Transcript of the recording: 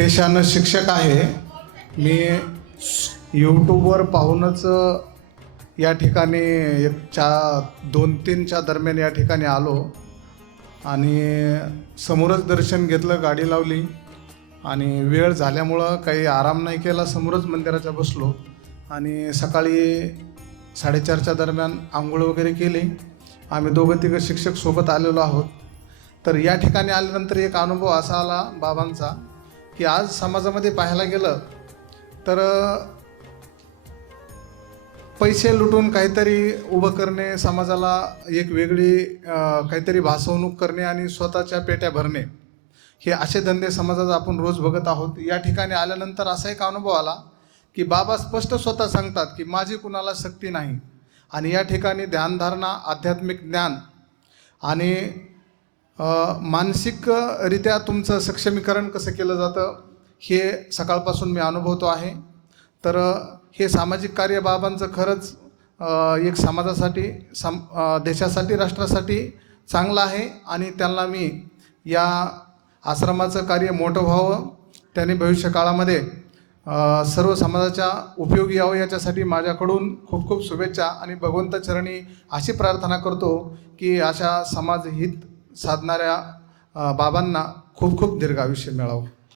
पेशानं शिक्षक आहे. मी यूट्यूबवर पाहूनच या ठिकाणी एक चा दोन तीनच्या दरम्यान या ठिकाणी आलो. आणि समोरच दर्शन घेतलं गाडी लावली. आणि वेळ झाल्यामुळं काही आराम नाही केला समोरच मंदिराच्या बसलो. आणि सकाळी साडेचारच्या दरम्यान आंघोळ वगैरे केली. आम्ही दोघं तिघं शिक्षक सोबत आलेलो आहोत. तर या ठिकाणी आल्यानंतर एक अनुभव असा आला बाबांचा की आज समाजामध्ये पाहायला गेलं तर पैसे लुटून काहीतरी उभं करणे समाजाला एक वेगळी काहीतरी भासवणूक करणे आणि स्वतःच्या पेट्या भरणे हे असे धंदे समाजात आपण रोज बघत आहोत. या ठिकाणी आल्यानंतर असा एक अनुभव आला की बाबा स्पष्ट स्वतः सांगतात की माझी कुणाला सक्ती नाही. आणि या ठिकाणी ध्यानधारणा आध्यात्मिक ज्ञान आणि मानसिकरित्या तुमचं सक्षमीकरण कसं केलं जातं हे सकाळपासून मी अनुभवतो आहे. तर हे सामाजिक कार्य बाबांचं खरंच एक समाजासाठी सम देशासाठी राष्ट्रासाठी चांगलं आहे आणि त्यांना मी या आश्रमाचं कार्य मोठं व्हावं त्यांनी भविष्यकाळामध्ये सर्व समाजाच्या उपयोगी यावं याच्यासाठी माझ्याकडून खूप खूप शुभेच्छा आणि भगवंत चरणी अशी प्रार्थना करतो की अशा समाजहित साधणाऱ्या बाबांना खूप खूप दीर्घ आयुष्य मिळावं.